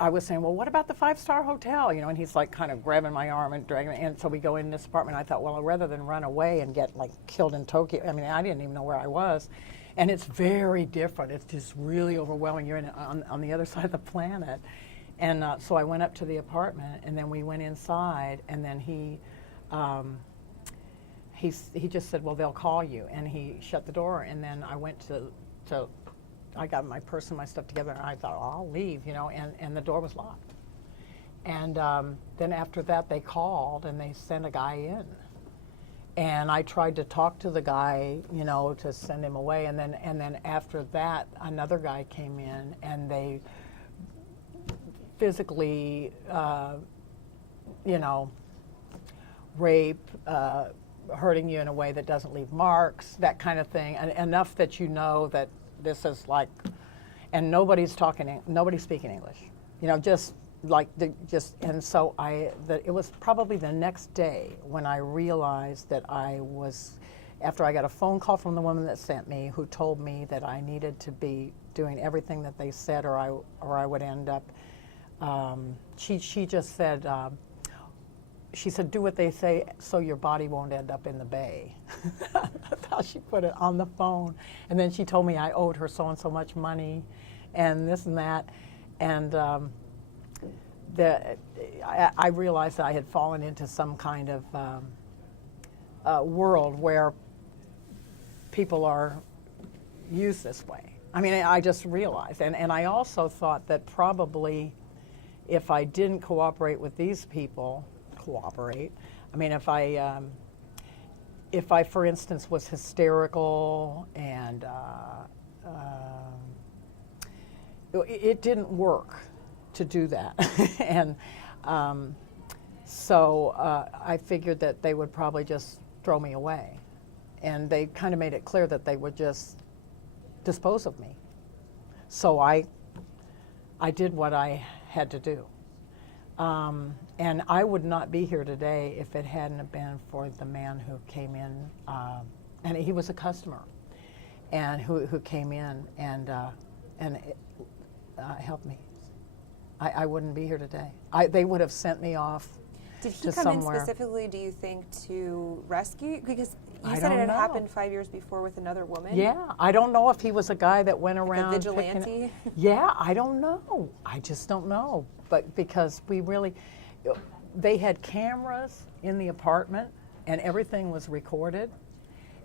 I was saying, well, what about the 5-star hotel? You know, and he's like kind of grabbing my arm and dragging me. And so we go in this apartment. I thought, well, rather than run away and get like killed in Tokyo, I mean, I didn't even know where I was. And it's very different. It's just really overwhelming. You're on the other side of the planet. And so I went up to the apartment, and then we went inside, and then he just said, well, they'll call you. And he shut the door, and then I went to I got my purse and my stuff together, and I thought, oh, I'll leave, you know, and the door was locked. And then after that, they called, and they sent a guy in. And I tried to talk to the guy, you know, to send him away. And then after that, another guy came in, and they physically, you know, rape, hurting you in a way that doesn't leave marks, that kind of thing. And enough that you know that this is like, and nobody's speaking English, you know, just like, and so it was probably the next day when I realized that after I got a phone call from the woman that sent me, who told me that I needed to be doing everything that they said, or I would end up, she just said, she said, do what they say so your body won't end up in the bay. That's how she put it on the phone. And then she told me I owed her so and so much money and this and that. And I realized that I had fallen into some kind of world where people are used this way. I mean, I just realized. And I also thought that probably if I didn't cooperate with these people, I mean, if I, for instance, was hysterical and it didn't work to do that. And so I figured that they would probably just throw me away. And they kind of made it clear that they would just dispose of me. So I did what I had to do. And I would not be here today if it hadn't been for the man who came in, and he was a customer, and who came in and helped me. I wouldn't be here today. They would have sent me off. Did he come in specifically, do you think, to rescue? Because you said it had happened 5 years before with another woman. Yeah, I don't know if he was a guy that went around. Like a vigilante? Yeah, I don't know. I just don't know. But because they had cameras in the apartment, and everything was recorded.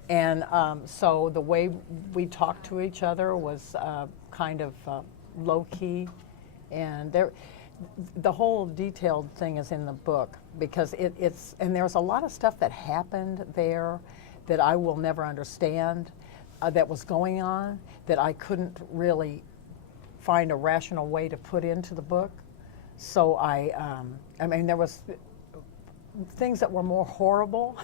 And so the way we talked to each other was kind of low-key. And the whole detailed thing is in the book, because and there's a lot of stuff that happened there that I will never understand, that was going on, that I couldn't really find a rational way to put into the book. So I mean, there was things that were more horrible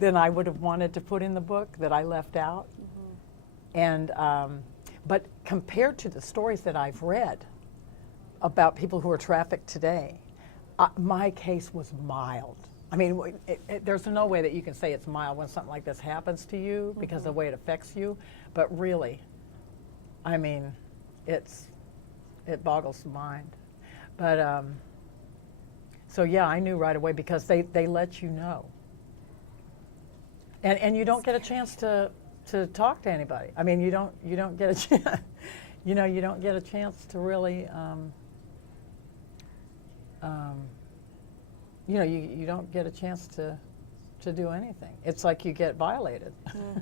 than I would have wanted to put in the book that I left out. Mm-hmm. And but compared to the stories that I've read about people who are trafficked today, my case was mild. I mean, there's no way that you can say it's mild when something like this happens to you, mm-hmm. because of the way it affects you. But really, I mean, it boggles the mind. But so yeah, I knew right away, because they let you know, and you don't get a chance to talk to anybody. I mean, you don't get a chance. You know, you don't get a chance to really. You know, you don't get a chance to do anything. It's like you get violated. Mm-hmm.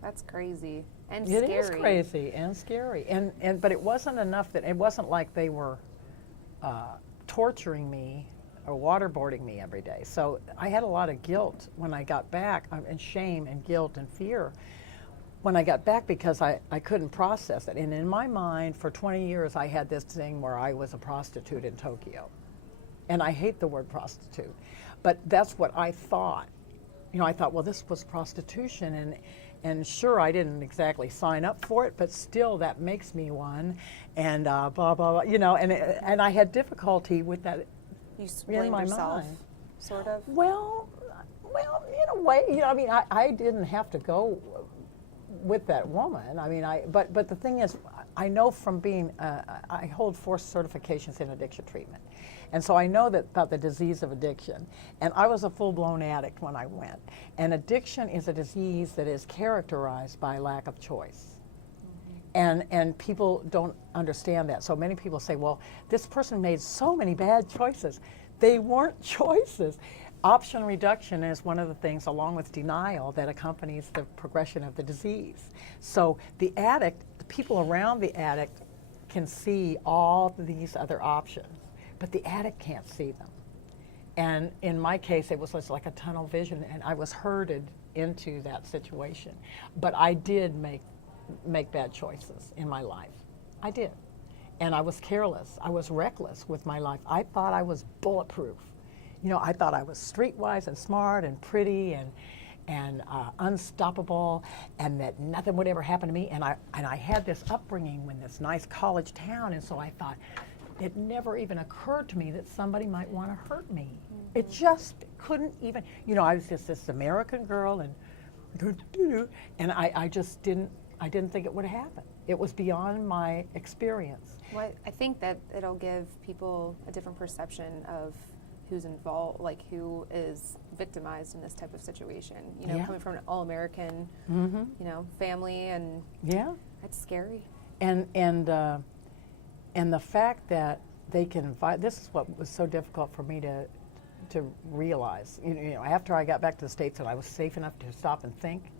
That's crazy and scary. It is crazy and scary. But it wasn't enough that it wasn't like they were torturing me or waterboarding me every day. So I had a lot of guilt when I got back, and shame and guilt and fear when I got back, because I couldn't process it. And in my mind, for 20 years, I had this thing where I was a prostitute in Tokyo. And I hate the word prostitute, but that's what I thought. You know, I thought, well, this was prostitution, and sure, I didn't exactly sign up for it, but still, that makes me one, and blah, blah, blah, you know, and I had difficulty with that. You blamed yourself, mind. Sort of? Well, in a way, you know, I mean, I didn't have to go with that woman. I mean, but the thing is, I know from being, I hold 4 certifications in addiction treatment. And so I know that about the disease of addiction. And I was a full-blown addict when I went. And addiction is a disease that is characterized by lack of choice. And people don't understand that. So many people say, well, this person made so many bad choices. They weren't choices. Option reduction is one of the things, along with denial, that accompanies the progression of the disease. So the addict, the people around the addict can see all these other options, but the addict can't see them. And in my case, it was just like a tunnel vision, and I was herded into that situation. But I did make bad choices in my life. I did. And I was careless. I was reckless with my life. I thought I was bulletproof. You know, I thought I was streetwise and smart and pretty and unstoppable, and that nothing would ever happen to me. And I had this upbringing in this nice college town, and so I thought, it never even occurred to me that somebody might want to hurt me. Mm-hmm. It just couldn't even, you know, I was just this American girl, and I just didn't think it would happen. It was beyond my experience. Well, I think that it'll give people a different perception of who's involved, like who is victimized in this type of situation. You know, Yeah. coming from an all-American, Mm-hmm. you know, family, and Yeah. that's scary. And the fact that they can fight, this is what was so difficult for me to realize. You know, after I got back to the States and I was safe enough to stop and think,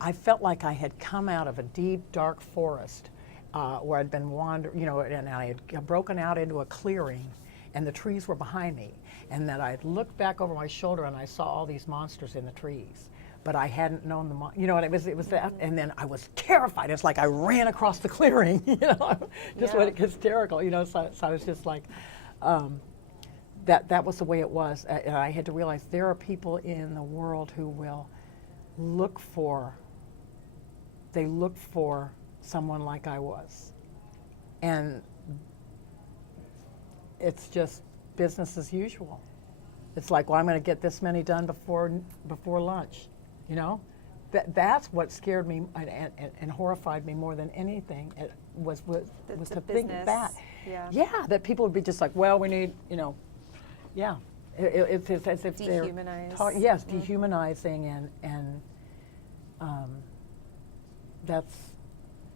I felt like I had come out of a deep, dark forest where I'd been wandering, you know, and I had broken out into a clearing, and the trees were behind me, and that I'd looked back over my shoulder and I saw all these monsters in the trees. But I hadn't known them, you know, and it was that, and then I was terrified. It's like I ran across the clearing, you know, just went hysterical, you know. So I was just like, that was the way it was, and I had to realize there are people in the world who will look for someone like I was, and it's just business as usual. It's like, well, I'm going to get this many done before lunch. You know, that's what scared me and horrified me more than anything. It was to think that, that people would be just like, well, we need, you know, it's as if they're dehumanizing, and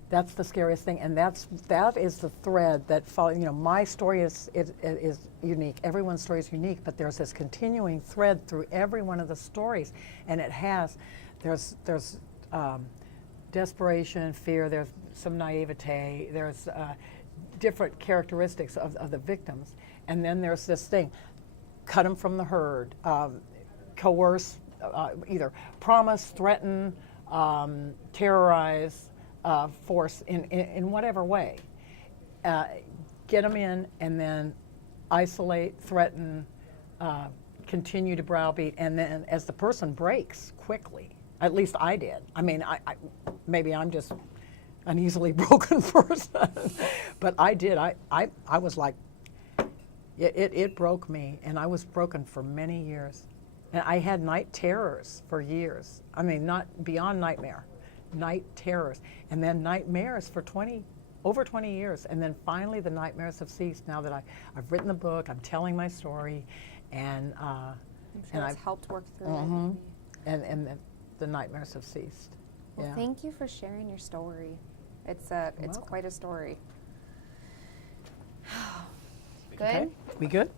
that's the scariest thing, and that is the thread that follow. You know, my story is unique. Everyone's story is unique, but there's this continuing thread through every one of the stories, and there's desperation, fear. There's some naivete. There's different characteristics of the victims, and then there's this thing: cut them from the herd, coerce, either promise, threaten, terrorize. Force in whatever way, get them in, and then isolate, threaten, continue to browbeat, and then as the person breaks quickly, at least I did. I mean, I maybe I'm just an easily broken person, but I did. I was like, it broke me, and I was broken for many years, and I had night terrors for years. I mean, not beyond nightmare. Night terrors, and then nightmares for over 20 years, and then finally the nightmares have ceased now that I've written the book, I'm telling my story, and I've helped work through it. And the nightmares have ceased. Well, thank you for sharing your story. It's quite a story. Good? Okay. We good?